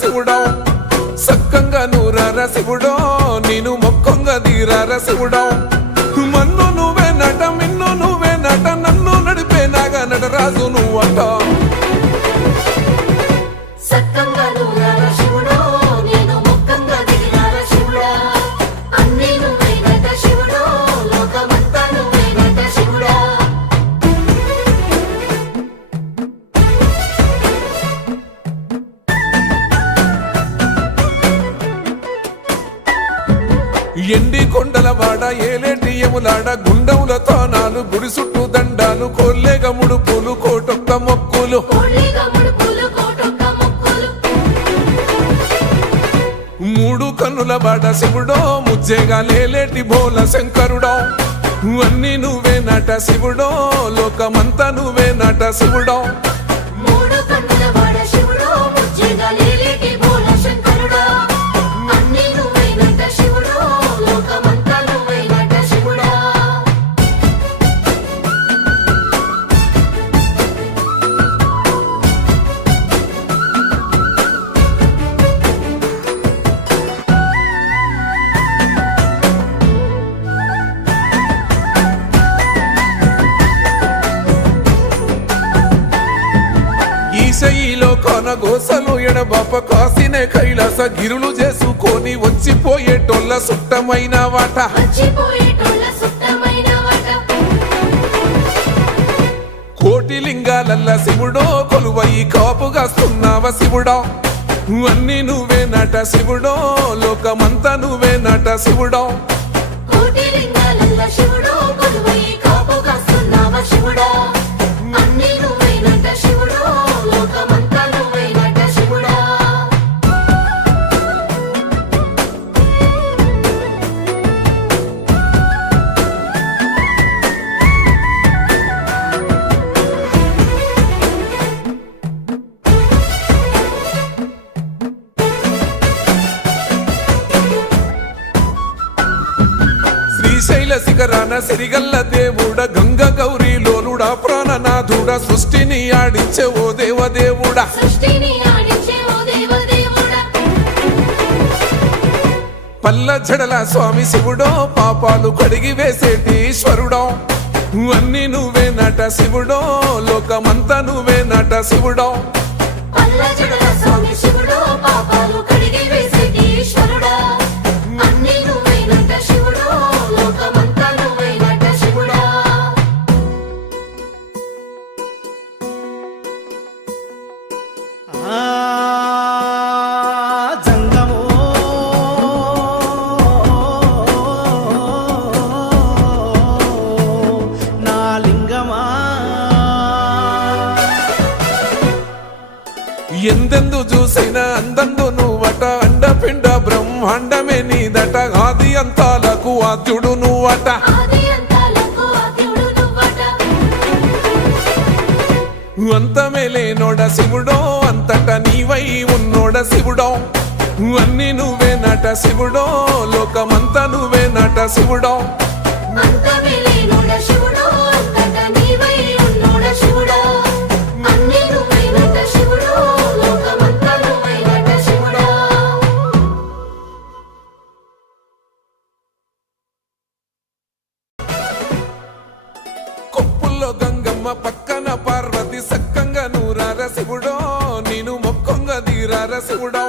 శివుడో సక్కంగా నూరార శివుడో నేను మొక్కంగా దీరార శివుడో మన్ను నువ్వే నట మిన్ను నువ్వే నట నన్ను నడిపే నాగా నటరాజు నువ్వట ఎండి కొండలవాడ ఏలేటి యములాడ గుండములతో నాలు గుడి చుట్టూ దండాలు కొల్లేగ ముడుపులు కోటొక్క మొక్కులు మూడు కన్నుల బాడ శివుడో ముజ్జేగా లేలేటి బోల శంకరుడో అన్ని నువ్వే నట శివుడో లోకమంతా నువ్వే నట శివుడో ఈశయిలో కొనగోసలు ఎడబాప కాసినే కైలాస గిరులు చేసుకొని వచ్చిపోయేటోళ్ళ సుట్టమైన వాట కోటి లింగాలల్ల శివుడో కొలువై కాపుగాస్తున్నావ శివుడో అన్ని నువ్వే నట శివుడో లోకమంతా నువ్వే నట శివుడో శ్రీశైల శిఖరాన సిరిగల్ల దేవుడ గంగ గౌరీ లోలుడా ప్రాణనాథుడ సృష్టిని ఆడించే ఓ దేవదేవుడా పల్ల జడల స్వామి శివుడో పాపాలు కడిగి వేసేటి ఈశ్వరుడో అన్ని నువ్వే నట శివుడో లోకమంతా నువ్వే నట శివుడో ఎందెందు చూసైనా అందందు నువ్వట అండపిండ బ్రహ్మాండమే నీదట ఆది అంతాలకు ఆద్యుడు నువ్వట అంతమే లేనోడ శివుడో అంతట నీవై ఉన్నోడ శివుడో అన్ని నువ్వే నట శివుడో లోకమంతా నువ్వే నట శివుడో గంగమ్మ పక్కన పార్వతి సక్కంగా నూరార శివుడో నేను మొక్కంగా దీరార శివుడో